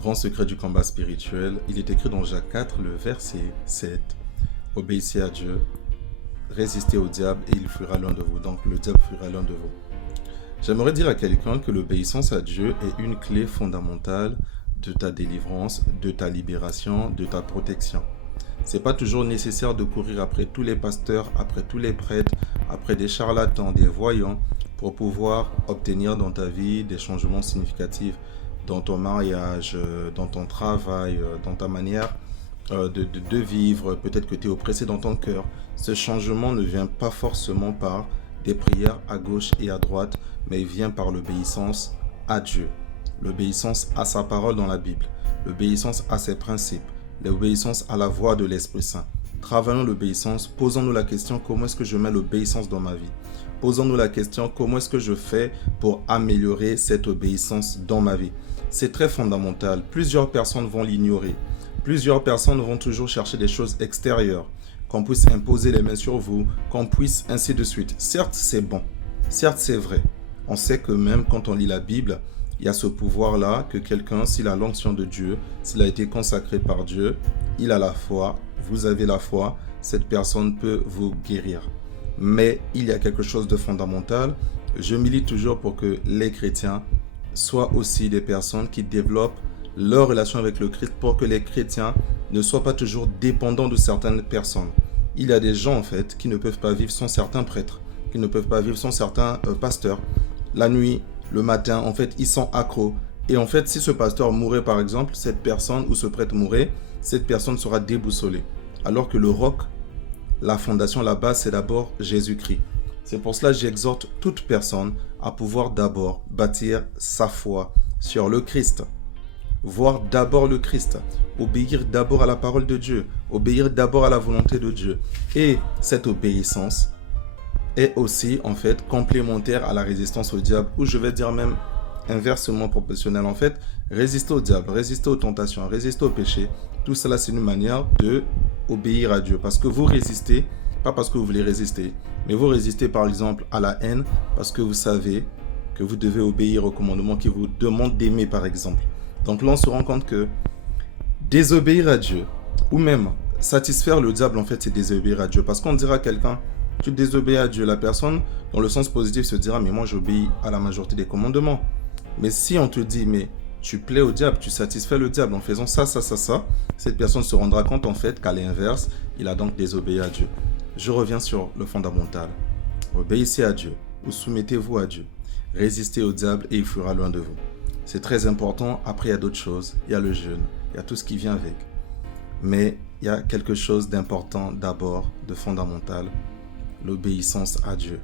Grand secret du combat spirituel, il est écrit dans Jacques 4, le verset 7. Obéissez à Dieu, résistez au diable et il fuira loin de vous. Donc le diable fuira loin de vous. J'aimerais dire à quelqu'un que l'obéissance à Dieu est une clé fondamentale de ta délivrance, de ta libération, de ta protection. C'est pas toujours nécessaire de courir après tous les pasteurs, après tous les prêtres, après des charlatans, des voyants, pour pouvoir obtenir dans ta vie des changements significatifs dans ton mariage, dans ton travail, dans ta manière de vivre. Peut-être que tu es oppressé dans ton cœur. Ce changement ne vient pas forcément par des prières à gauche et à droite, mais il vient par l'obéissance à Dieu, l'obéissance à sa parole dans la Bible, l'obéissance à ses principes, l'obéissance à la voix de l'Esprit Saint. Travaillons l'obéissance, posons-nous la question, comment est-ce que je mets l'obéissance dans ma vie? Posons-nous la question, comment est-ce que je fais pour améliorer cette obéissance dans ma vie? C'est très fondamental. Plusieurs personnes vont l'ignorer. Plusieurs personnes vont toujours chercher des choses extérieures, qu'on puisse imposer les mains sur vous, qu'on puisse ainsi de suite. Certes, c'est bon. Certes, c'est vrai. On sait que même quand on lit la Bible, il y a ce pouvoir-là que quelqu'un, s'il a l'onction de Dieu, s'il a été consacré par Dieu, il a la foi, vous avez la foi, cette personne peut vous guérir. Mais il y a quelque chose de fondamental. Je milite toujours pour que les chrétiens soient aussi des personnes qui développent leur relation avec le Christ pour que les chrétiens ne soient pas toujours dépendants de certaines personnes. Il y a des gens en fait qui ne peuvent pas vivre sans certains prêtres, qui ne peuvent pas vivre sans certains pasteurs. La nuit, le matin, en fait, ils sont accros. Et en fait, si ce pasteur mourait par exemple, cette personne ou ce prêtre mourait, cette personne sera déboussolée. Alors que le roc, la fondation, la base, c'est d'abord Jésus-Christ. C'est pour cela que j'exhorte toute personne à pouvoir d'abord bâtir sa foi sur le Christ. Voir d'abord le Christ, obéir d'abord à la parole de Dieu, obéir d'abord à la volonté de Dieu. Et cette obéissance est aussi en fait complémentaire à la résistance au diable, ou je vais dire même inversement proportionnel. En fait, résister au diable, résister aux tentations, résister au péché, tout cela c'est une manière de obéir à Dieu. Parce que vous résistez, pas parce que vous voulez résister, mais vous résistez par exemple à la haine, parce que vous savez que vous devez obéir au commandement qui vous demande d'aimer par exemple. Donc là on se rend compte que désobéir à Dieu, ou même satisfaire le diable en fait c'est désobéir à Dieu. Parce qu'on dira à quelqu'un, tu désobéis à Dieu, la personne dans le sens positif se dira mais moi j'obéis à la majorité des commandements. Mais si on te dit mais tu plais au diable, tu satisfais le diable en faisant ça, cette personne se rendra compte en fait qu'à l'inverse, il a donc désobéi à Dieu. Je reviens sur le fondamental. Obéissez à Dieu ou soumettez-vous à Dieu. Résistez au diable et il fuira loin de vous. C'est très important. Après, il y a d'autres choses. Il y a le jeûne, il y a tout ce qui vient avec. Mais il y a quelque chose d'important d'abord, de fondamental, l'obéissance à Dieu.